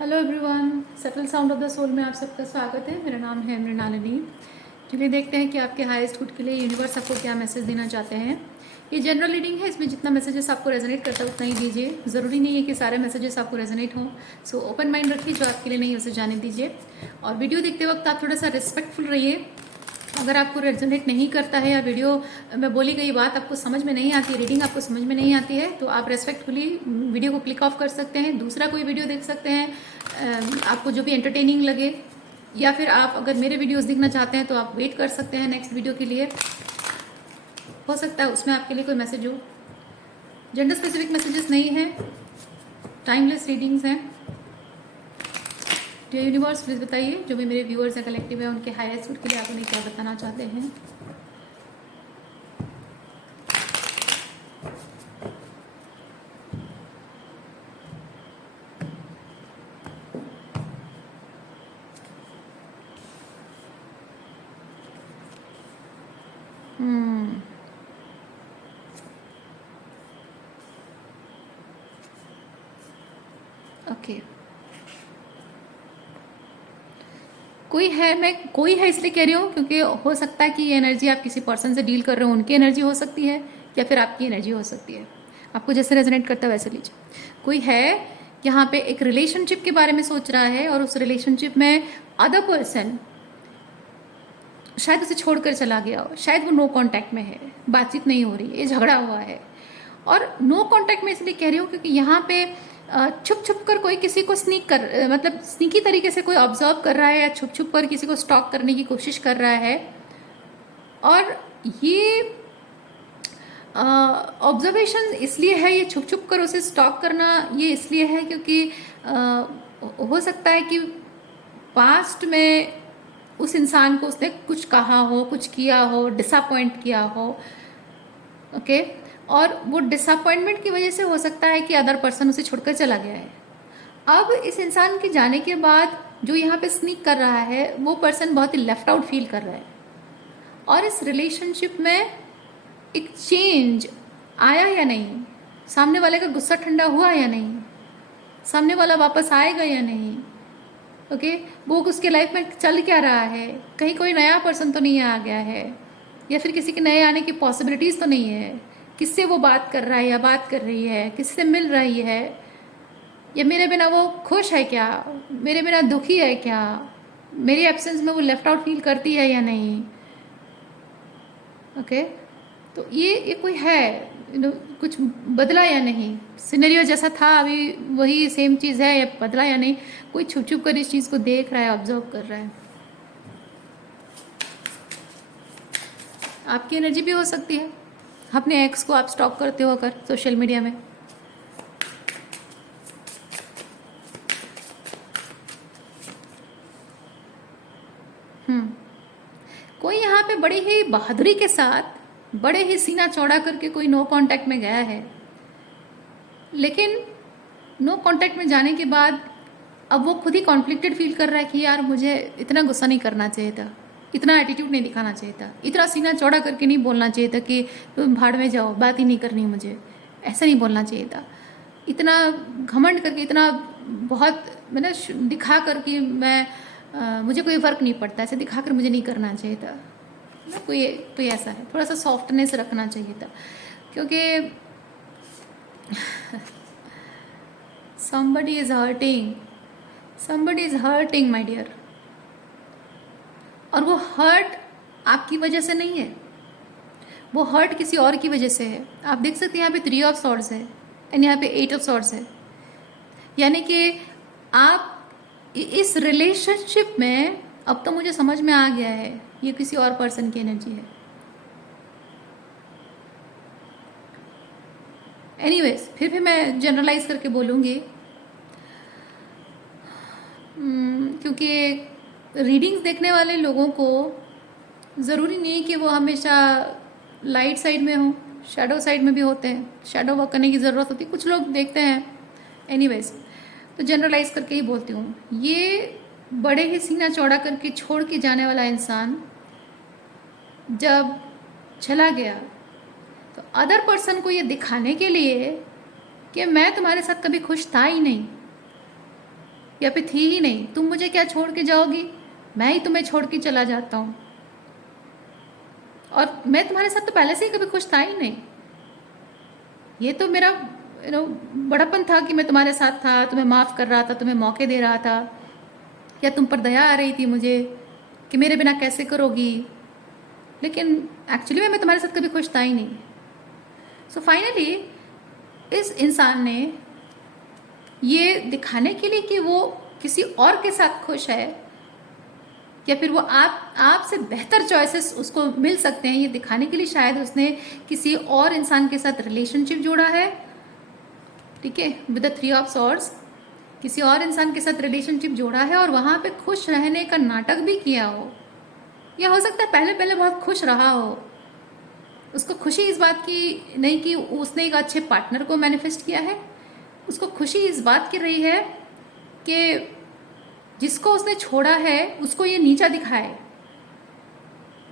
Hello everyone, subtle sound of the soul में आप सबका स्वागत है। मेरा नाम है मृणालिनी। चलिए देखते हैं कि आपके हाईएस्ट गुड के लिए यूनिवर्स आपको क्या मैसेज देना चाहते हैं। ये जनरल रीडिंग है, इसमें जितना मैसेजेस आपको रेजोनेट करता है उतना ही दीजिए। ज़रूरी नहीं है कि सारे मैसेजेस आपको रेजोनेट हों। सो ओपन माइंड रखिए, जो आपके लिए नहीं उसे जाने दीजिए। और वीडियो देखते वक्त आप थोड़ा सा रिस्पेक्टफुल रहिए। अगर आपको रेजोनेट नहीं करता है या वीडियो में बोली गई बात आपको समझ में नहीं आती है, रीडिंग आपको समझ में नहीं आती है, तो आप रेस्पेक्टफुली वीडियो को क्लिक ऑफ कर सकते हैं, दूसरा कोई वीडियो देख सकते हैं आपको जो भी एंटरटेनिंग लगे। या फिर आप अगर मेरे वीडियोस देखना चाहते हैं तो आप वेट कर सकते हैं नेक्स्ट वीडियो के लिए, हो सकता है उसमें आपके लिए कोई मैसेज हो। जेंडर स्पेसिफिक मैसेजेस नहीं है, टाइमलेस रीडिंग्स हैं। जो यूनिवर्स प्लीज़ बताइए, जो भी मेरे व्यूअर्स हैं कलेक्टिव है, उनके हाईएस्ट गुड के लिए आप उन्हें क्या बताना चाहते हैं। ओके, कोई है इसलिए कह रही हूँ क्योंकि हो सकता है कि ये एनर्जी आप किसी पर्सन से डील कर रहे हो, उनकी एनर्जी हो सकती है या फिर आपकी एनर्जी हो सकती है। आपको जैसे रेजोनेट करता है वैसे लीजिए। कोई है यहाँ पे एक रिलेशनशिप के बारे में सोच रहा है और उस रिलेशनशिप में अदर पर्सन शायद उसे छोड़कर चला गया हो, शायद वो नो कांटेक्ट में है, बातचीत नहीं हो रही है, झगड़ा हुआ है। और नो कांटेक्ट में इसलिए कह रही हूँ क्योंकि यहाँ पे छुप छुप कर कोई किसी को मतलब स्नीकी तरीके से कोई ऑब्जर्व कर रहा है या छुप छुप कर किसी को स्टॉक करने की कोशिश कर रहा है। और ये ऑब्जर्वेशन इसलिए है, ये छुप छुप कर उसे स्टॉक करना ये इसलिए है क्योंकि हो सकता है कि पास्ट में उस इंसान को उसने कुछ कहा हो, कुछ किया हो, डिसअपॉइंट किया हो। ओके, और वो डिसअपॉइंटमेंट की वजह से हो सकता है कि अदर पर्सन उसे छोड़कर चला गया है। अब इस इंसान के जाने के बाद जो यहाँ पे स्नीक कर रहा है वो पर्सन बहुत ही लेफ्ट आउट फील कर रहा है। और इस रिलेशनशिप में एक चेंज आया या नहीं, सामने वाले का गुस्सा ठंडा हुआ या नहीं, सामने वाला वापस आएगा या नहीं। ओके, वो उसके लाइफ में चल क्या रहा है, कहीं कोई नया पर्सन तो नहीं आ गया है या फिर किसी के नए आने की पॉसिबिलिटीज़ तो नहीं है। किससे वो बात कर रहा है या बात कर रही है, किससे मिल रही है, या मेरे बिना वो खुश है क्या, मेरे बिना दुखी है क्या, मेरी एब्सेंस में वो लेफ्ट आउट फील करती है या नहीं। ओके, तो ये कोई है, कुछ बदला या नहीं, सिनेरियो जैसा था अभी वही सेम चीज़ है या बदला या नहीं। कोई छुप छुप कर इस चीज़ को देख रहा है, ऑब्जर्व कर रहा है। आपकी एनर्जी भी हो सकती है, अपने एक्स को आप स्टॉक करते हो अगर सोशल मीडिया में। कोई यहाँ पे बड़ी ही बहादुरी के साथ, बड़े ही सीना चौड़ा करके कोई नो कांटेक्ट में गया है, लेकिन नो कांटेक्ट में जाने के बाद अब वो खुद ही कॉन्फ्लिक्टेड फील कर रहा है कि यार मुझे इतना गुस्सा नहीं करना चाहिए था, इतना एटीट्यूड नहीं दिखाना चाहिए था, इतना सीना चौड़ा करके नहीं बोलना चाहिए था कि तुम भाड़ में जाओ, बात ही नहीं करनी मुझे, ऐसा नहीं बोलना चाहिए था, इतना घमंड करके, इतना बहुत मैंने दिखा कर कि मुझे कोई फ़र्क नहीं पड़ता, ऐसे दिखा कर मुझे नहीं करना चाहिए था ना। कोई ऐसा है, थोड़ा सा सॉफ्टनेस रखना चाहिए था क्योंकि somebody is hurting my dear। और वो हर्ट आपकी वजह से नहीं है, वो हर्ट किसी और की वजह से है। आप देख सकते हैं यहाँ पे 3 ऑफ सॉर्ड्स है एंड यहाँ पे 8 ऑफ सॉर्ड्स है, यानी कि आप इस रिलेशनशिप में, अब तो मुझे समझ में आ गया है ये किसी और पर्सन की एनर्जी है। एनीवेज, फिर भी मैं जनरलाइज करके बोलूँगी क्योंकि रीडिंग्स देखने वाले लोगों को ज़रूरी नहीं कि वो हमेशा लाइट साइड में हो, शैडो साइड में भी होते हैं, शैडो वर्क करने की ज़रूरत होती है, कुछ लोग देखते हैं। एनीवेज, तो जनरलाइज करके ही बोलती हूँ, ये बड़े ही सीना चौड़ा करके छोड़ के जाने वाला इंसान जब चला गया तो अदर पर्सन को ये दिखाने के लिए कि मैं तुम्हारे साथ कभी खुश था ही नहीं, या फिर थी ही नहीं, तुम मुझे क्या छोड़ के जाओगी, मैं ही तुम्हें छोड़ के चला जाता हूँ। और मैं तुम्हारे साथ तो पहले से ही कभी खुश था ही नहीं। ये तो मेरा बड़प्पन था कि मैं तुम्हारे साथ था, तुम्हें माफ़ कर रहा था, तुम्हें मौके दे रहा था, या तुम पर दया आ रही थी मुझे कि मेरे बिना कैसे करोगी। लेकिन एक्चुअली मैं तुम्हारे साथ कभी खुश था ही नहीं। सो फाइनली इस इंसान ने ये दिखाने के लिए कि वो किसी और के साथ खुश है, या फिर वो आपसे बेहतर चॉइसेस उसको मिल सकते हैं, ये दिखाने के लिए शायद उसने किसी और इंसान के साथ रिलेशनशिप जोड़ा है। ठीक है, विद द 3 ऑफ सॉर्ड्स, किसी और इंसान के साथ रिलेशनशिप जोड़ा है और वहाँ पे खुश रहने का नाटक भी किया हो, या हो सकता है पहले पहले बहुत खुश रहा हो। उसको खुशी इस बात की नहीं कि उसने एक अच्छे पार्टनर को मैनिफेस्ट किया है, उसको खुशी इस बात की रही है कि जिसको उसने छोड़ा है उसको ये नीचा दिखाए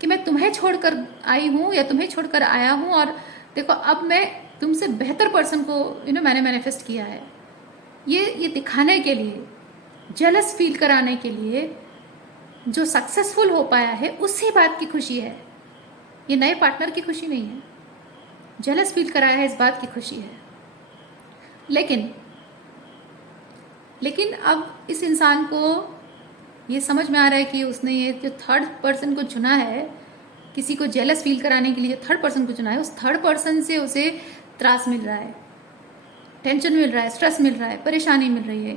कि मैं तुम्हें छोड़कर आई हूँ या तुम्हें छोड़कर आया हूँ, और देखो अब मैं तुमसे बेहतर पर्सन को मैंने मैनिफेस्ट किया है। ये दिखाने के लिए, जेलस फील कराने के लिए, जो सक्सेसफुल हो पाया है उसी बात की खुशी है। ये नए पार्टनर की खुशी नहीं है, जेलस फील कराया है इस बात की खुशी है। लेकिन अब इस इंसान को ये समझ में आ रहा है कि उसने ये जो थर्ड पर्सन को चुना है, किसी को जेलस फील कराने के लिए जो थर्ड पर्सन को चुना है, उस थर्ड पर्सन से उसे त्रास मिल रहा है, टेंशन मिल रहा है, स्ट्रेस मिल रहा है, परेशानी मिल रही है,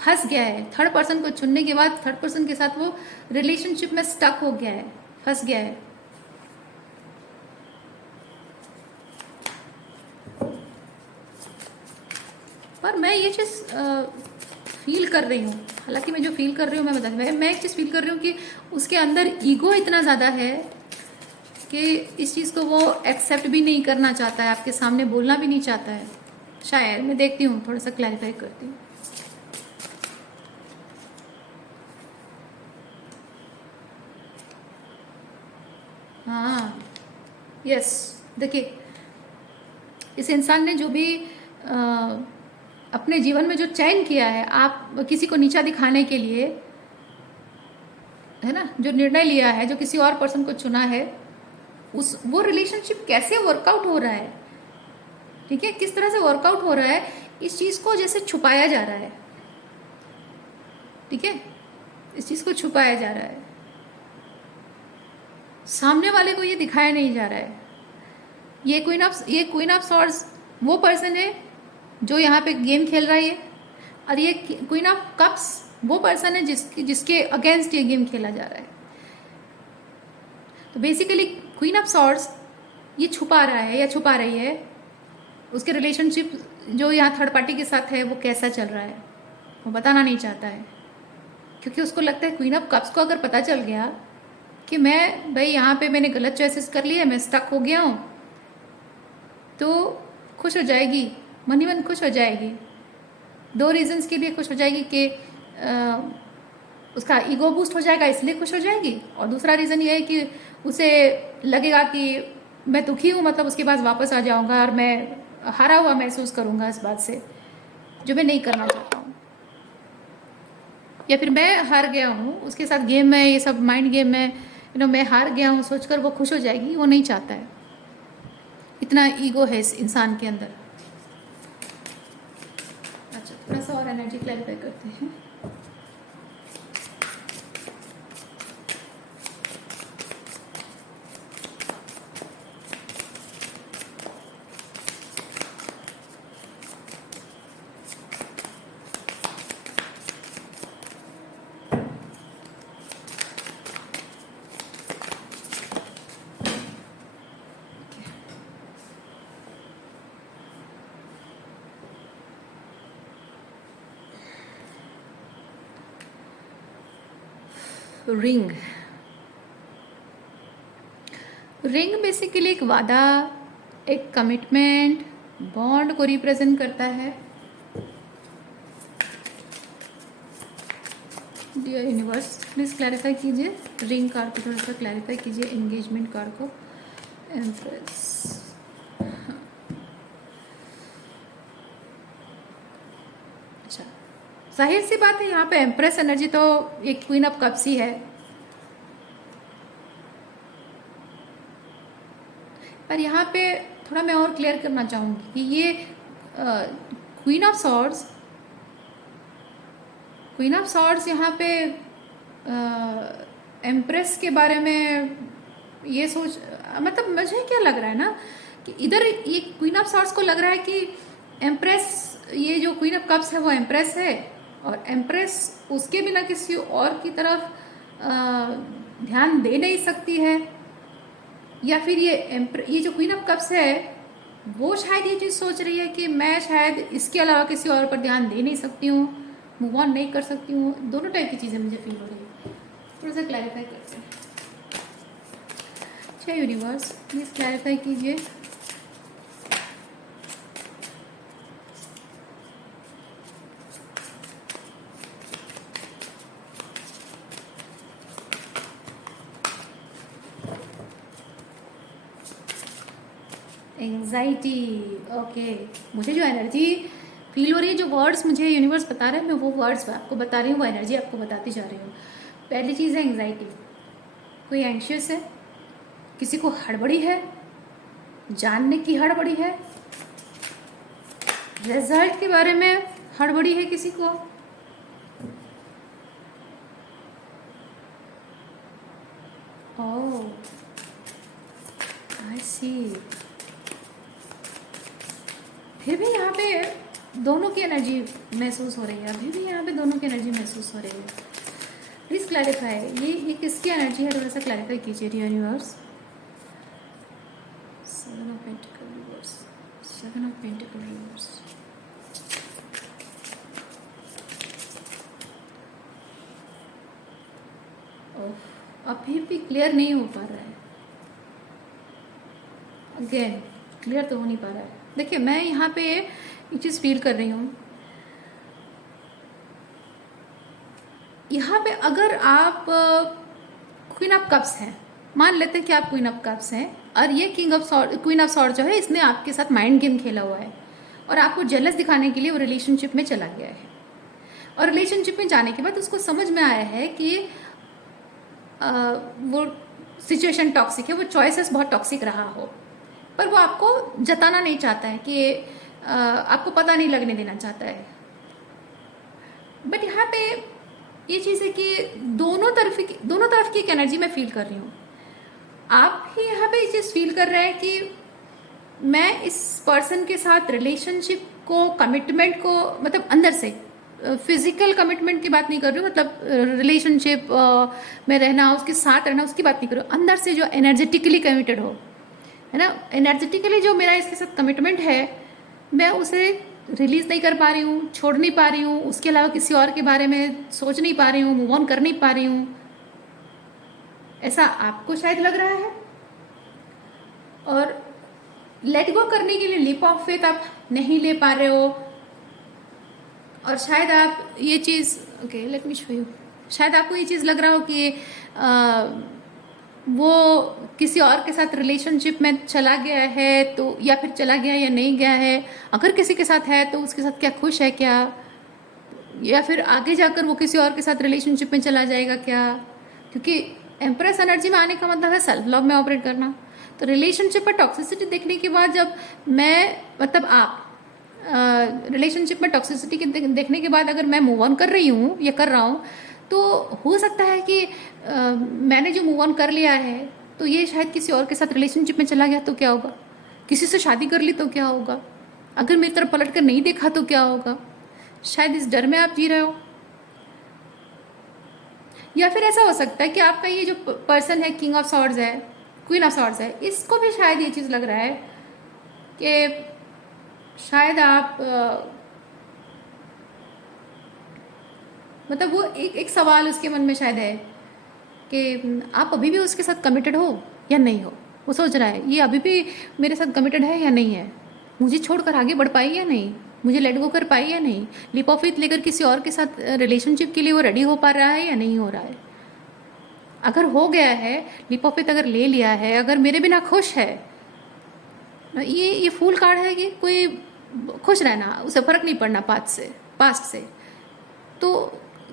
फंस गया है। थर्ड पर्सन को चुनने के बाद थर्ड पर्सन के साथ वो रिलेशनशिप में स्टक हो गया है, फंस गया है। पर मैं ये चीज़ फील कर रही हूँ, हालांकि मैं जो फील कर रही हूँ मैं बता, मैं एक चीज़ फील कर रही हूँ कि उसके अंदर ईगो इतना ज़्यादा है कि इस चीज़ को वो एक्सेप्ट भी नहीं करना चाहता है, आपके सामने बोलना भी नहीं चाहता है। शायद मैं देखती हूँ, थोड़ा सा क्लैरिफाई करती हूँ। हाँ, यस, देखिए इस इंसान ने जो भी अपने जीवन में जो चयन किया है, आप किसी को नीचा दिखाने के लिए, है ना, जो निर्णय लिया है, जो किसी और पर्सन को चुना है, वो रिलेशनशिप कैसे वर्कआउट हो रहा है, ठीक है, किस तरह से वर्कआउट हो रहा है, इस चीज़ को जैसे छुपाया जा रहा है। ठीक है, इस चीज़ को छुपाया जा रहा है, सामने वाले को ये दिखाया नहीं जा रहा है। ये क्वीन ऑफ सॉर्ड्स वो पर्सन है जो यहाँ पे गेम खेल रहा है, और ये क्वीन ऑफ कप्स वो पर्सन है जिसके अगेंस्ट ये गेम खेला जा रहा है। तो बेसिकली क्वीन ऑफ सॉर्ड्स ये छुपा रहा है या छुपा रही है उसके रिलेशनशिप जो यहाँ थर्ड पार्टी के साथ है वो कैसा चल रहा है, वो बताना नहीं चाहता है, क्योंकि उसको लगता है क्वीन ऑफ कप्स को अगर पता चल गया कि मैं भाई यहाँ पे मैंने गलत चॉइसेस कर लिया, मैं स्टक हो गया हूँ, तो खुश हो जाएगी, मन ही मन खुश हो जाएगी। 2 रीजंस के लिए खुश हो जाएगी कि उसका ईगो बूस्ट हो जाएगा इसलिए खुश हो जाएगी, और दूसरा रीज़न ये है कि उसे लगेगा कि मैं दुखी हूँ, मतलब उसके पास वापस आ जाऊँगा और मैं हारा हुआ महसूस करूँगा इस बात से, जो मैं नहीं करना चाहता हूँ, या फिर मैं हार गया हूँ उसके साथ गेम में, ये सब माइंड गेम में मैं हार गया हूँ सोचकर वो खुश हो जाएगी, वो नहीं चाहता है। इतना ईगो है इस इंसान के अंदर। अच्छा, थोड़ा सा और एनर्जी क्लैरिफाई करते हैं। रिंग बेसिकली एक वादा, एक कमिटमेंट, बॉन्ड को रिप्रेजेंट करता है। डियर यूनिवर्स प्लीज़ क्लैरिफाई कीजिए, रिंग कार्ड को थोड़ा सा क्लैरिफाई कीजिए, एंगेजमेंट कार्ड को। एम्प्रेस, अच्छा, जाहिर सी बात है यहाँ पे एम्प्रेस एनर्जी तो एक क्वीन ऑफ कप्स ही है, पर यहाँ पे थोड़ा मैं और क्लियर करना चाहूँगी कि ये क्वीन ऑफ सॉर्ड्स, यहाँ पे एम्प्रेस के बारे में ये सोच, मतलब मुझे क्या लग रहा है ना कि इधर ये क्वीन ऑफ सॉर्ड्स को लग रहा है कि एम्प्रेस, ये जो क्वीन ऑफ कप्स है वो एम्प्रेस है, और एम्प्रेस उसके बिना किसी और की तरफ ध्यान दे नहीं सकती है, या फिर ये जो क्वीन ऑफ कप्स है वो शायद ये चीज़ सोच रही है कि मैं शायद इसके अलावा किसी और पर ध्यान दे नहीं सकती हूँ, मूव ऑन नहीं कर सकती हूँ। दोनों टाइप की चीज़ें मुझे फील हो रही है, थोड़ा सा क्लैरिफाई करते हैं। अच्छा यूनिवर्स प्लीज़ क्लैरिफाई कीजिए। Anxiety, okay. मुझे जो एनर्जी फील हो रही है, जो वर्ड्स मुझे यूनिवर्स बता रहे हैं, मैं वो वर्ड्स आपको बता रही हूँ, वो एनर्जी आपको बताती जा रही हूँ। पहली चीज़ है एंजाइटी, कोई एंशियस है, किसी को हड़बड़ी है, जानने की हड़बड़ी है, रिजल्ट के बारे में हड़बड़ी है किसी को, ओह आई सी। फिर भी यहाँ पे दोनों की एनर्जी महसूस हो रही है, अभी भी यहाँ पे दोनों की एनर्जी महसूस हो रही है। प्लीज़ क्लैरिफाई, ये किसकी एनर्जी है, थोड़ा सा क्लैरिफाई कीजिए universe. 7 of pentacle reverse, 7 of pentacle reverse, अभी भी क्लियर नहीं हो पा रहा है, अगेन क्लियर तो हो नहीं पा रहा है। देखिए मैं यहाँ पे ये चीज़ फील कर रही हूँ, यहाँ पे अगर आप क्वीन ऑफ कप्स हैं, मान लेते हैं कि आप क्वीन ऑफ कप्स हैं, और ये क्वीन ऑफ सॉर्ड जो है इसने आपके साथ माइंड गेम खेला हुआ है, और आपको जेलस दिखाने के लिए वो रिलेशनशिप में चला गया है, और रिलेशनशिप में जाने के बाद उसको समझ में आया है कि वो सिचुएशन टॉक्सिक है, वो चॉइसेस बहुत टॉक्सिक रहा हो, पर वो आपको जताना नहीं चाहता है कि आपको पता नहीं लगने देना चाहता है। बट यहाँ पे ये चीज़ है कि दोनों तरफ की एक एनर्जी मैं फील कर रही हूँ। आप भी यहाँ पे ये चीज़ फील कर रहे हैं कि मैं इस पर्सन के साथ रिलेशनशिप को, कमिटमेंट को, मतलब अंदर से फिजिकल कमिटमेंट की बात नहीं कर रही हूँ, मतलब रिलेशनशिप में रहना, उसके साथ रहना, उसकी बात नहीं कर रही हूँ, अंदर से जो एनर्जेटिकली कमिटेड हो, है ना, एनर्जेटिकली जो मेरा इसके साथ कमिटमेंट है, मैं उसे रिलीज नहीं कर पा रही हूँ, छोड़ नहीं पा रही हूँ, उसके अलावा किसी और के बारे में सोच नहीं पा रही हूँ, मूव ऑन कर नहीं पा रही हूँ, ऐसा आपको शायद लग रहा है। और लेट गो करने के लिए लीप ऑफ फेथ आप नहीं ले पा रहे हो, और शायद आप ये चीज़, okay let me show you, शायद आपको ये चीज़ लग रहा हो कि वो किसी और के साथ रिलेशनशिप में चला गया है, तो या फिर चला गया या नहीं गया है, अगर किसी के साथ है तो उसके साथ क्या खुश है क्या, या फिर आगे जाकर वो किसी और के साथ रिलेशनशिप में चला जाएगा क्या, क्योंकि एम्प्रेस एनर्जी में आने का मतलब है सेल्फ लव में ऑपरेट करना। तो रिलेशनशिप पर टॉक्सिसिटी देखने के बाद, जब मैं, मतलब आप रिलेशनशिप में टॉक्सिसिटी के देखने के बाद अगर मैं मूव ऑन कर रही हूँ या कर रहा हूँ, तो हो सकता है कि मैंने जो मूव ऑन कर लिया है तो ये शायद किसी और के साथ रिलेशनशिप में चला गया तो क्या होगा, किसी से शादी कर ली तो क्या होगा, अगर मेरी तरफ पलट कर नहीं देखा तो क्या होगा, शायद इस डर में आप जी रहे हो। या फिर ऐसा हो सकता है कि आपका ये जो पर्सन है, किंग ऑफ सॉर्ड्स है, क्वीन ऑफ सॉर्ड्स है, इसको भी शायद ये चीज़ लग रहा है कि शायद आप मतलब वो एक सवाल उसके मन में शायद है कि आप अभी भी उसके साथ कमिटेड हो या नहीं हो। वो सोच रहा है ये अभी भी मेरे साथ कमिटेड है या नहीं है, मुझे छोड़कर आगे बढ़ पाई या नहीं, मुझे लेट गो कर पाई या नहीं, लीप ऑफ फेथ लेकर किसी और के साथ रिलेशनशिप के लिए वो रेडी हो पा रहा है या नहीं हो रहा है। अगर हो गया है, लीप ऑफ फेथ अगर ले लिया है, अगर मेरे बिना खुश है, ये फूल कार्ड है कि कोई खुश रहना, उसे फर्क नहीं पड़ना पास्ट से। तो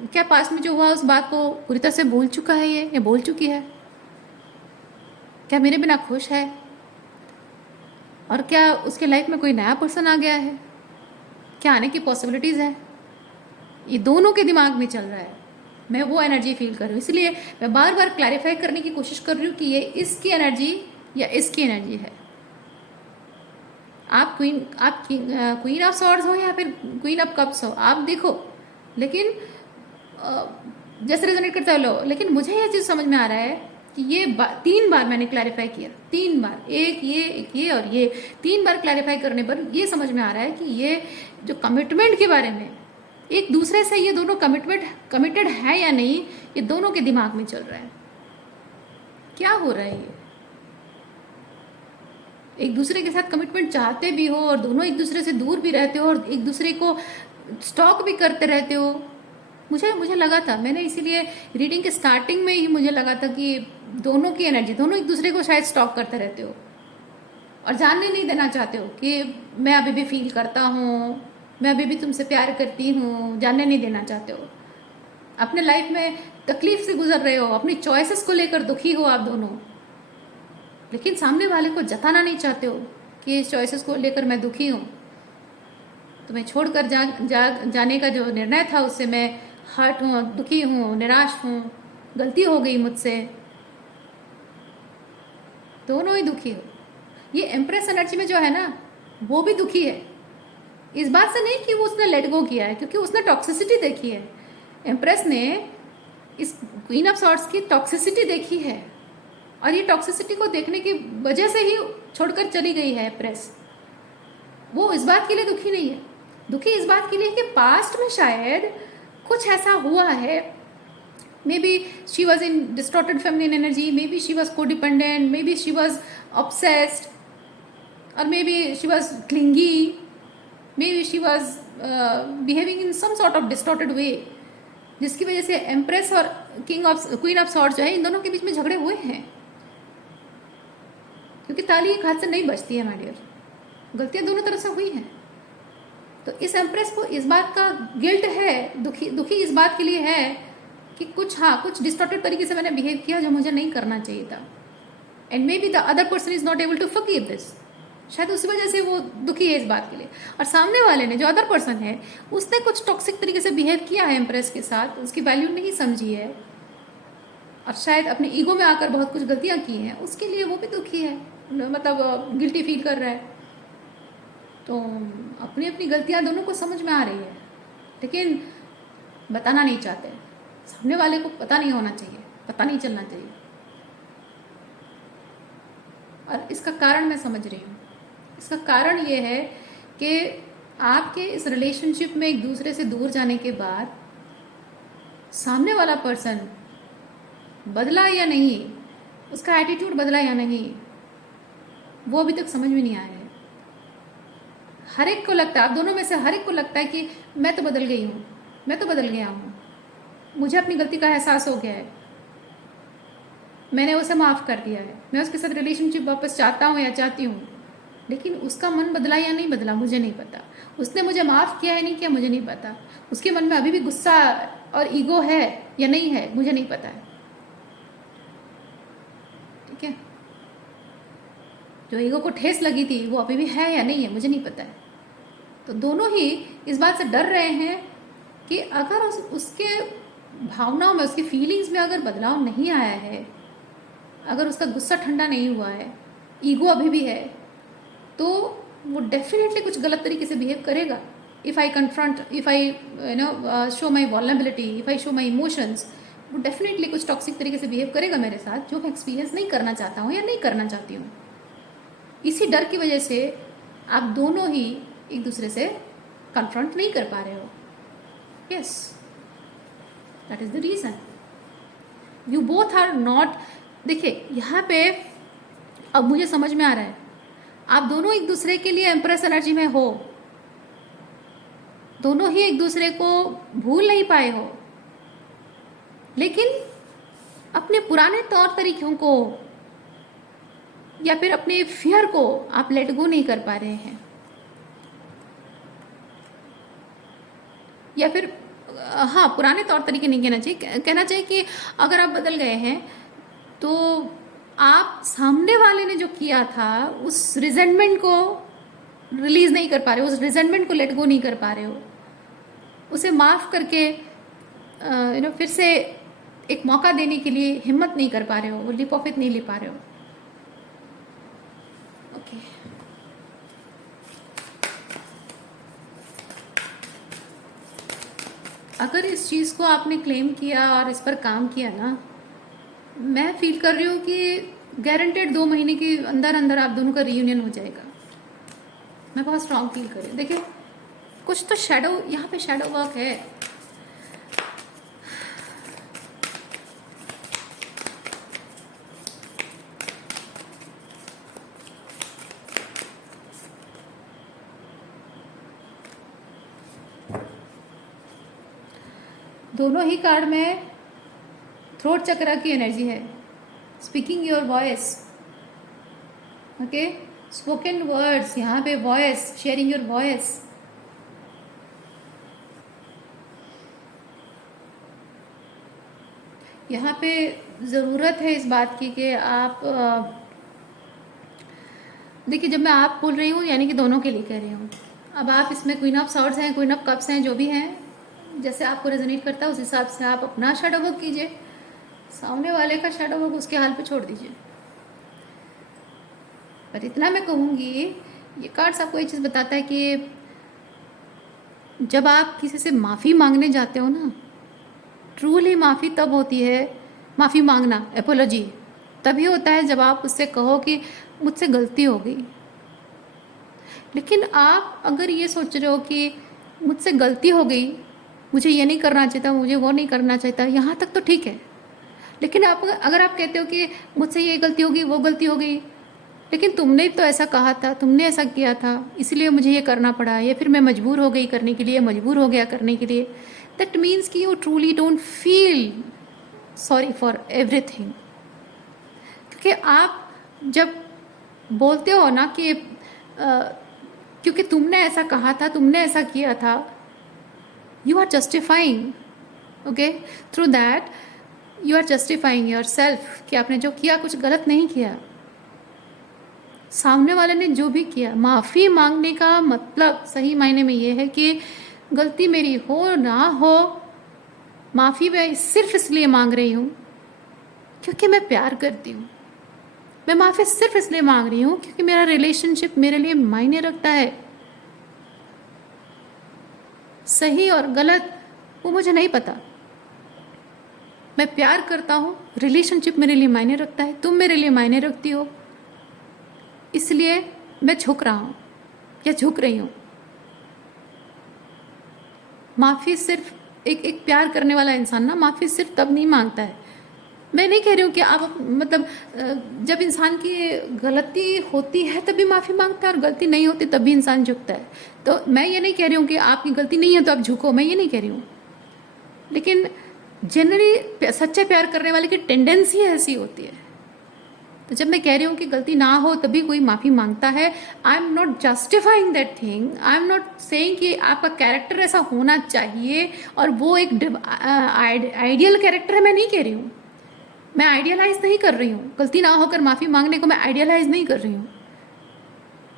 क्या पास्ट में जो हुआ उस बात को पूरी तरह से भूल चुका है ये, या भूल चुकी है? क्या मेरे बिना खुश है? और क्या उसके लाइफ में कोई नया पर्सन आ गया है? क्या आने की पॉसिबिलिटीज़ है? ये दोनों के दिमाग में चल रहा है। मैं वो एनर्जी फील कर रही हूँ, इसलिए मैं बार बार क्लैरिफाई करने की कोशिश कर रही हूँ कि ये इसकी एनर्जी या इसकी एनर्जी है। आप क्वीन ऑफ सॉर्ड्स हो या फिर क्वीन ऑफ कप्स हो, आप देखो, लेकिन जैसे रेजोनेट करता है लो। लेकिन मुझे ये चीज़ समझ में आ रहा है कि ये 3 बार मैंने क्लैरिफाई किया, 3 बार, एक ये और ये 3 बार क्लैरिफाई करने पर ये समझ में आ रहा है कि ये जो कमिटमेंट के बारे में, एक दूसरे से ये दोनों कमिटेड है या नहीं, ये दोनों के दिमाग में चल रहा है। क्या हो रहा है? ये एक दूसरे के साथ कमिटमेंट चाहते भी हो और दोनों एक दूसरे से दूर भी रहते हो और एक दूसरे को स्टॉक भी करते रहते हो। मुझे लगा था, मैंने इसीलिए रीडिंग के स्टार्टिंग में ही मुझे लगा था कि दोनों की एनर्जी, दोनों एक दूसरे को शायद स्टॉक करते रहते हो और जानने नहीं देना चाहते हो कि मैं अभी भी फील करता हूँ, मैं अभी भी तुमसे प्यार करती हूँ, जानने नहीं देना चाहते हो। अपने लाइफ में तकलीफ से गुजर रहे हो, अपनी चॉइसेस को लेकर दुखी हो आप दोनों, लेकिन सामने वाले को जताना नहीं चाहते हो कि इस चॉइसेस को लेकर मैं दुखी हूँ। तुम्हें छोड़कर जाने का जो निर्णय था उससे मैं हर्ट हूँ, दुखी हूँ, निराश हूँ, गलती हो गई मुझसे, दोनों ही दुखी हो। ये एम्प्रेस एनर्जी में जो है ना, वो भी दुखी है। इस बात से नहीं कि वो उसने लेट गो किया है, क्योंकि उसने टॉक्सिसिटी देखी है। एम्प्रेस ने इस क्वीन ऑफ सॉर्ड्स की टॉक्सिसिटी देखी है और ये टॉक्सिसिटी को देखने की वजह से ही छोड़कर चली गई है एम्प्रेस। वो इस बात के लिए दुखी नहीं है, दुखी इस बात के लिए कि पास्ट में शायद कुछ ऐसा हुआ है। Maybe she was in distorted feminine energy, maybe she was codependent, maybe she was obsessed, और maybe she was clingy, maybe she was behaving in some sort of distorted way, जिसकी वजह से empress और queen of swords जो है, इन दोनों के बीच में झगड़े हुए हैं। क्योंकि ताली एक हाथ से नहीं बचती है माय डियर, गलतियां दोनों तरफ से हुई हैं। तो इस एम्प्रेस को इस बात का गिल्ट है, दुखी इस बात के लिए है कि कुछ डिस्टॉर्टेड तरीके से मैंने बिहेव किया जो मुझे नहीं करना चाहिए था, and may be the other person is not able to forgive this. शायद उसी वजह से वो दुखी है इस बात के लिए। और सामने वाले ने, जो अदर पर्सन है, उसने कुछ टॉक्सिक तरीके से बिहेव किया है एम्प्रेस के साथ, उसकी वैल्यू नहीं समझी है और शायद अपने ईगो में आकर बहुत कुछ गलतियां की हैं, उसके लिए वो भी दुखी है, मतलब गिल्टी फील कर रहा है। तो अपनी अपनी गलतियां दोनों को समझ में आ रही है, लेकिन बताना नहीं चाहते। सामने वाले को पता नहीं होना चाहिए, पता नहीं चलना चाहिए। और इसका कारण मैं समझ रही हूँ। इसका कारण ये है कि आपके इस रिलेशनशिप में एक दूसरे से दूर जाने के बाद सामने वाला पर्सन बदला या नहीं, उसका एटीट्यूड बदला या नहीं, वो अभी तक समझ में नहीं आया है। हर एक को लगता है, आप दोनों में से हर एक को लगता है कि मैं तो बदल गई हूँ, मैं तो बदल गया हूँ, मुझे अपनी गलती का एहसास हो गया है, मैंने उसे माफ़ कर दिया है, मैं उसके साथ रिलेशनशिप वापस चाहता हूँ या चाहती हूँ। लेकिन उसका मन बदला या नहीं बदला मुझे नहीं पता, उसने मुझे माफ़ किया है नहीं किया मुझे नहीं पता, उसके मन में अभी भी गुस्सा और ईगो है या नहीं है मुझे नहीं पता है। ठीक है, जो ईगो को ठेस लगी थी वो अभी भी है या नहीं है मुझे नहीं पता है। तो दोनों ही इस बात से डर रहे हैं कि अगर उसके भावनाओं में, उसकी फीलिंग्स में अगर बदलाव नहीं आया है, अगर उसका गुस्सा ठंडा नहीं हुआ है, ईगो अभी भी है, तो वो डेफिनेटली कुछ गलत तरीके से बिहेव करेगा। If I confront, if I show my vulnerability, if I show my emotions, वो डेफिनेटली कुछ टॉक्सिक तरीके से बिहेव करेगा मेरे साथ, जो मैं एक्सपीरियंस नहीं करना चाहता हूँ या नहीं करना चाहती हूँ। इसी डर की वजह से आप दोनों ही एक दूसरे से कन्फ्रंट नहीं कर पा रहे हो। Yes, that is the reason. You both are not. देखिए यहाँ पे अब मुझे समझ में आ रहा है, आप दोनों एक दूसरे के लिए एम्प्रेस एनर्जी में हो, दोनों ही एक दूसरे को भूल नहीं पाए हो, लेकिन अपने पुराने तौर तरीकों को या फिर अपने फियर को आप लेट गो नहीं कर पा रहे हैं, या फिर हाँ, पुराने तौर तरीके नहीं कहना चाहिए, कहना चाहिए कि अगर आप बदल गए हैं तो आप सामने वाले ने जो किया था उस रिजेंटमेंट को रिलीज नहीं कर पा रहे हो, उस रिजेंटमेंट को लेट गो नहीं कर पा रहे हो, उसे माफ़ करके फिर से एक मौका देने के लिए हिम्मत नहीं कर पा रहे हो, वो लिप ऑफ इट नहीं ले पा रहे हो। ओके, अगर इस चीज़ को आपने क्लेम किया और इस पर काम किया ना, मैं फील कर रही हूँ कि गारंटेड 2 महीने के अंदर अंदर आप दोनों का रीयूनियन हो जाएगा। मैं बहुत स्ट्रांग फील कर रही हूँ। देखिए, कुछ तो शैडो, यहाँ पे शैडो वर्क है। दोनों ही कार्ड में थ्रोट चक्र की एनर्जी है, speaking your voice, okay, spoken words, यहाँ पे वॉइस, शेयरिंग योर वॉइस। यहाँ पे ज़रूरत है इस बात की कि आप देखिए, जब मैं आप बोल रही हूँ यानी कि दोनों के लिए कह रही हूँ। अब आप इसमें क्वीन ऑफ सॉर्ड्स हैं, क्वीन ऑफ कप्स हैं, जो भी हैं, जैसे आपको रेजोनेट करता है उस हिसाब से आप अपना शैडो वर्क कीजिए, सामने वाले का शैडो वर्क उसके हाल पे छोड़ दीजिए। पर इतना मैं कहूँगी, ये कार्ड्स आपको ये चीज़ बताता है कि जब आप किसी से माफ़ी मांगने जाते हो ना, ट्रूली माफ़ी तब होती है, माफ़ी मांगना, एपोलॉजी तभी होता है जब आप उससे कहो कि मुझसे गलती हो गई। लेकिन आप अगर ये सोच रहे हो कि मुझसे गलती हो गई, मुझे ये नहीं करना चाहिए था, मुझे वो नहीं करना चाहिए था, यहाँ तक तो ठीक है। लेकिन आप अगर आप कहते हो कि मुझसे ये गलती होगी, वो गलती हो गई, लेकिन तुमने तो ऐसा कहा था, तुमने ऐसा किया था, इसलिए मुझे ये करना पड़ा, या फिर मैं मजबूर हो गई करने के लिए, मजबूर हो गया करने के लिए, दैट मीन्स कि you truly don't feel sorry for everything. क्योंकि आप जब बोलते हो ना कि क्योंकि तुमने ऐसा कहा था, तुमने ऐसा किया था, you are justifying, okay, through that you are justifying yourself कि आपने जो किया कुछ गलत नहीं किया। सामने वाले ने जो भी किया, माफ़ी मांगने का मतलब सही मायने में ये है कि गलती मेरी हो ना हो, माफ़ी मैं सिर्फ इसलिए मांग रही हूँ क्योंकि मैं प्यार करती हूँ। मैं माफ़ी सिर्फ इसलिए मांग रही हूँ क्योंकि मेरा रिलेशनशिप मेरे लिए मायने रखता है। सही और गलत वो मुझे नहीं पता, मैं प्यार करता हूँ, रिलेशनशिप मेरे लिए मायने रखता है, तुम मेरे लिए मायने रखती हो, इसलिए मैं झुक रहा हूँ या झुक रही हूँ। माफ़ी सिर्फ एक प्यार करने वाला इंसान ना माफ़ी सिर्फ तब नहीं मांगता है। मैं नहीं कह रही हूँ कि आप मतलब जब इंसान की गलती होती है तभी माफ़ी मांगता है और गलती नहीं होती तब भी इंसान झुकता है। तो मैं ये नहीं कह रही हूँ कि आपकी गलती नहीं है तो आप झुको, मैं ये नहीं कह रही हूँ। लेकिन जनरली सच्चे प्यार करने वाले की टेंडेंसी ऐसी होती है। तो जब मैं कह रही हूँ कि गलती ना हो तभी कोई माफ़ी मांगता है, I am not justifying that thing, I am not saying कि आपका कैरेक्टर ऐसा होना चाहिए और वो एक आइडियल कैरेक्टर है, मैं नहीं कह रही हूँ। मैं आइडियलाइज नहीं कर रही हूँ, गलती ना होकर माफ़ी मांगने को मैं आइडियलाइज नहीं कर रही हूँ।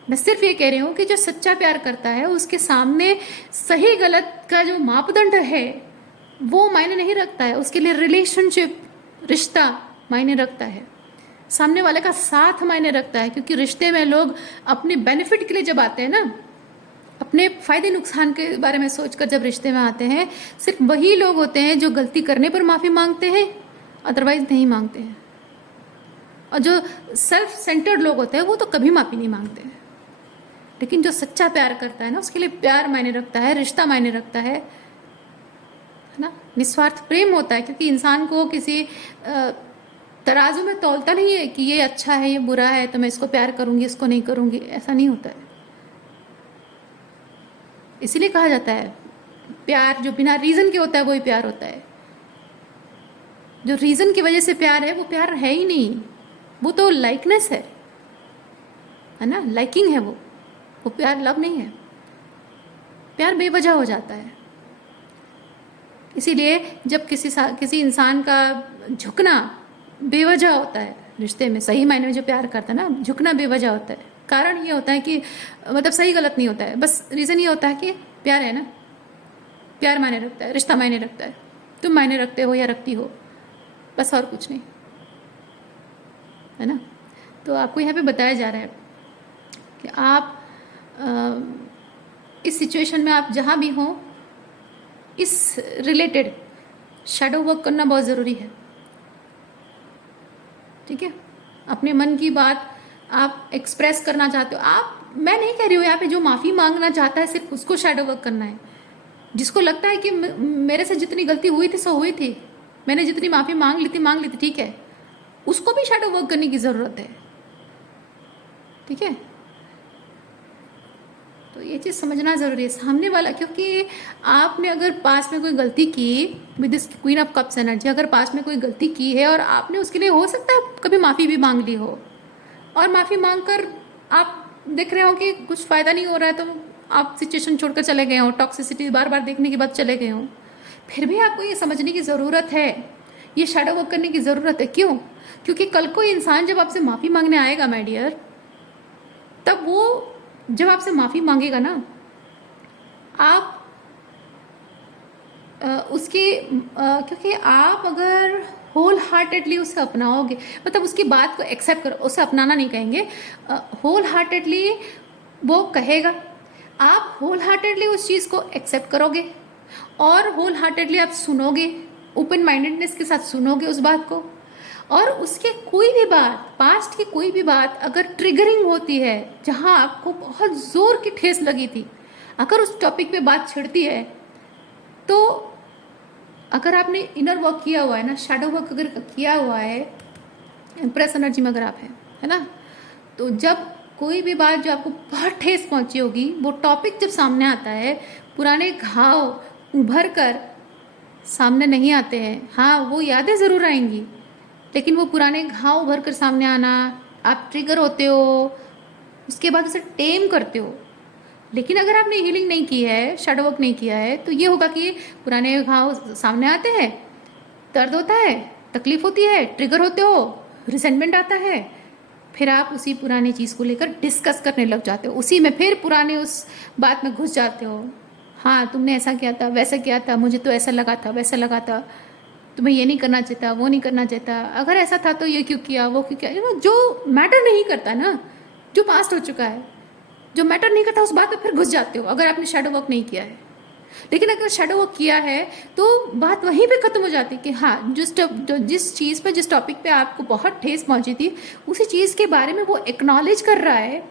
मैं सिर्फ ये कह रही हूँ कि जो सच्चा प्यार करता है उसके सामने सही गलत का जो मापदंड है वो मायने नहीं रखता है, उसके लिए रिलेशनशिप, रिश्ता मायने रखता है, सामने वाले का साथ मायने रखता है। क्योंकि रिश्ते में लोग अपने बेनिफिट के लिए जब आते हैं ना, अपने फ़ायदे नुकसान के बारे में सोचकर जब रिश्ते में आते हैं, सिर्फ वही लोग होते हैं जो गलती करने पर माफ़ी मांगते हैं, अदरवाइज नहीं मांगते हैं। और जो सेल्फ सेंटर्ड लोग होते हैं वो तो कभी माफ़ी नहीं मांगते हैं। लेकिन जो सच्चा प्यार करता है ना, उसके लिए प्यार मायने रखता है, रिश्ता मायने रखता है ना, निस्वार्थ प्रेम होता है। क्योंकि इंसान को किसी तराजू में तौलता नहीं है कि ये अच्छा है, ये बुरा है, तो मैं इसको प्यार करूंगी, इसको नहीं करूंगी, ऐसा नहीं होता है। इसीलिए कहा जाता है प्यार जो बिना रीज़न के होता है वही प्यार होता है। जो रीज़न की वजह से प्यार है वो प्यार है ही नहीं, वो तो लाइकनेस है ना, लाइकिंग है वो प्यार, लव नहीं है। प्यार बेवजह हो जाता है। इसीलिए जब किसी इंसान का झुकना बेवजह होता है रिश्ते में, सही मायने में जो प्यार करता है ना, झुकना बेवजह होता है। कारण ये होता है कि मतलब सही गलत नहीं होता है, बस रीज़न ये होता है कि प्यार है ना, प्यार मायने रखता है, रिश्ता मायने रखता है। तुम मायने रखते हो या रखती हो, बस, और कुछ नहीं, है ना। तो आपको यहाँ पे बताया जा रहा है कि आप इस सिचुएशन में, आप जहाँ भी हो, इस रिलेटेड शैडो वर्क करना बहुत ज़रूरी है। ठीक है, अपने मन की बात आप एक्सप्रेस करना चाहते हो, आप, मैं नहीं कह रही हूँ यहाँ पे जो माफ़ी मांगना चाहता है सिर्फ उसको शैडो वर्क करना है। जिसको लगता है कि मेरे से जितनी गलती हुई थी सो हुई थी, मैंने जितनी माफ़ी मांग ली थी, ठीक है, उसको भी शैडो वर्क करने की ज़रूरत है। ठीक है, तो ये चीज़ समझना ज़रूरी है सामने वाला, क्योंकि आपने अगर पास में कोई गलती की with this queen of cups energy, अगर पास में कोई गलती की है और आपने उसके लिए हो सकता है कभी माफ़ी भी मांग ली हो, और माफ़ी मांग कर आप देख रहे हो कि कुछ फ़ायदा नहीं हो रहा है, तो आप सिचुएशन छोड़कर चले गए हो, टॉक्सिसिटी बार बार देखने के बाद चले गए हो, फिर भी आपको ये समझने की ज़रूरत है, ये शैडो वर्क करने की ज़रूरत है। क्यों? क्योंकि कल कोई इंसान जब आपसे माफ़ी मांगने आएगा माय डियर, तब वो जब आपसे माफ़ी मांगेगा ना, आप क्योंकि आप अगर होल हार्टेडली उसे अपनाओगे, मतलब उसकी बात को एक्सेप्ट करो, उसे अपनाना नहीं कहेंगे, होल हार्टेडली वो कहेगा, आप होल हार्टेडली उस चीज़ को एक्सेप्ट करोगे और होल हार्टेडली आप सुनोगे, ओपन माइंडेडनेस के साथ सुनोगे उस बात को, और उसके कोई भी बात, पास्ट की कोई भी बात अगर ट्रिगरिंग होती है, जहाँ आपको बहुत ज़ोर की ठेस लगी थी, अगर उस टॉपिक पे बात छिड़ती है, तो अगर आपने इनर वर्क किया हुआ है ना, शैडो वर्क अगर किया हुआ है, एम्प्रेस एनर्जी में अगर आप है ना, तो जब कोई भी बात जो आपको बहुत ठेस पहुंची होगी, वो टॉपिक जब सामने आता है, पुराने घाव उभर कर सामने नहीं आते हैं। हाँ, वो यादें ज़रूर आएंगी, लेकिन वो पुराने घाव उभर कर सामने आना, आप ट्रिगर होते हो, उसके बाद उसे टेम करते हो। लेकिन अगर आपने हीलिंग नहीं की है, शैडो वर्क नहीं किया है, तो ये होगा कि पुराने घाव सामने आते हैं, दर्द होता है, तकलीफ होती है, ट्रिगर होते हो, रिसेंटमेंट आता है, फिर आप उसी पुरानी चीज़ को लेकर डिस्कस करने लग जाते हो, उसी में फिर पुराने उस बात में घुस जाते हो। हाँ, तुमने ऐसा किया था, वैसा किया था, मुझे तो ऐसा लगा था, वैसा लगा था, तुम्हें ये नहीं करना चाहिए था, वो नहीं करना चाहिए था, अगर ऐसा था तो ये क्यों किया, वो क्यों किया, जो मैटर नहीं करता ना, जो पास्ट हो चुका है, जो मैटर नहीं करता, उस बात में फिर घुस जाते हो अगर आपने शैडो वर्क नहीं किया है। लेकिन अगर शैडो वर्क किया है तो बात वहीं पे ख़त्म हो जाती है कि हाँ, जिस चीज़ पे, जिस टॉपिक पे आपको बहुत ठेस पहुंची थी, उसी चीज़ के बारे में वो एक्नॉलेज कर रहा है,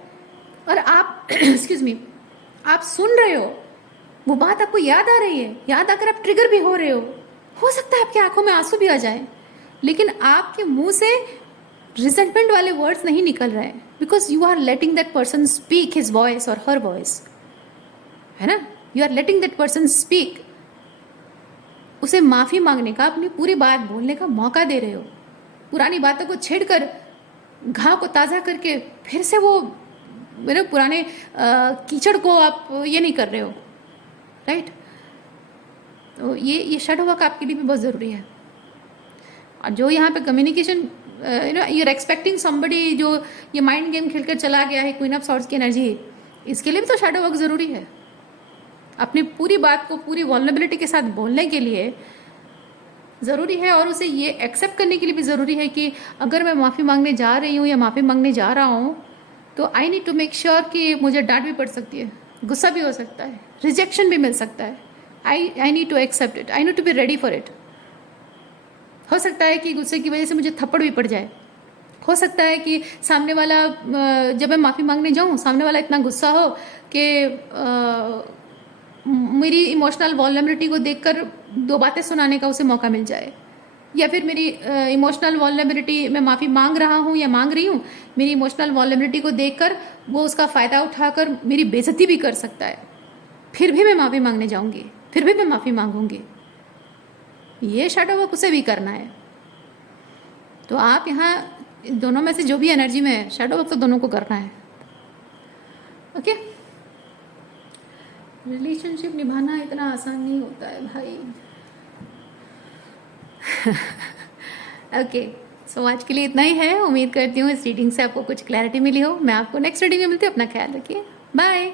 और आप एक्सक्यूज मी, आप सुन रहे हो, वो बात आपको याद आ रही है, याद आकर आप ट्रिगर भी हो रहे हो सकता है आपकी आंखों में आंसू भी आ जाए, लेकिन आपके मुंह से रिजेंटमेंट वाले वर्ड्स नहीं निकल रहे हैं, because you are letting that person speak his voice और हर वॉइस, है ना, you are letting that person speak, उसे माफ़ी मांगने का, अपनी पूरी बात बोलने का मौका दे रहे हो, पुरानी बातों को छेड़कर घाव को ताज़ा करके फिर से वो मेरे पुराने कीचड़ को आप ये नहीं कर रहे हो, राइट। तो ये शैडो वर्क आपके लिए भी बहुत ज़रूरी है। और जो यहाँ पे communication, you are expecting somebody, जो ये माइंड गेम खेलकर चला गया है, क्वीन ऑफ सॉर्ड्स की एनर्जी, इसके लिए भी तो शैडो वर्क ज़रूरी है। अपनी पूरी बात को पूरी वल्नरेबिलिटी के साथ बोलने के लिए ज़रूरी है, और उसे ये एक्सेप्ट करने के लिए भी ज़रूरी है कि अगर मैं माफ़ी मांगने जा रही हूँ या माफ़ी मांगने जा रहा हूँ, तो I need to make sure कि मुझे डांट भी पड़ सकती है, गुस्सा भी हो सकता है, रिजेक्शन भी मिल सकता है, I need to accept it, I need to be ready for it. हो सकता है कि गुस्से की वजह से मुझे थप्पड़ भी पड़ जाए, हो सकता है कि सामने वाला, जब मैं माफ़ी मांगने जाऊँ, सामने वाला इतना गुस्सा हो कि मेरी इमोशनल वल्नरेबिलिटी को देखकर दो बातें सुनाने का उसे मौका मिल जाए, या फिर मेरी इमोशनल वल्नरेबिलिटी, मैं माफ़ी मांग रहा हूँ या मांग रही हूँ, मेरी इमोशनल वल्नरेबिलिटी को देखकर वो उसका फ़ायदा उठाकर मेरी बेइज्जती भी कर सकता है, फिर भी मैं माफ़ी मांगने जाऊँगी, फिर भी मैं माफ़ी मांगूंगी। ये शैडो वर्क उसे भी करना है। तो आप यहाँ दोनों में से जो भी एनर्जी में है, शैडो वर्क तो दोनों को करना है। ओके, रिलेशनशिप निभाना इतना आसान नहीं होता है भाई, ओके, सो आज के लिए इतना ही है। उम्मीद करती हूँ इस रीडिंग से आपको कुछ क्लैरिटी मिली हो। मैं आपको नेक्स्ट रीडिंग में मिलती हूँ। अपना ख्याल रखिए। बाय।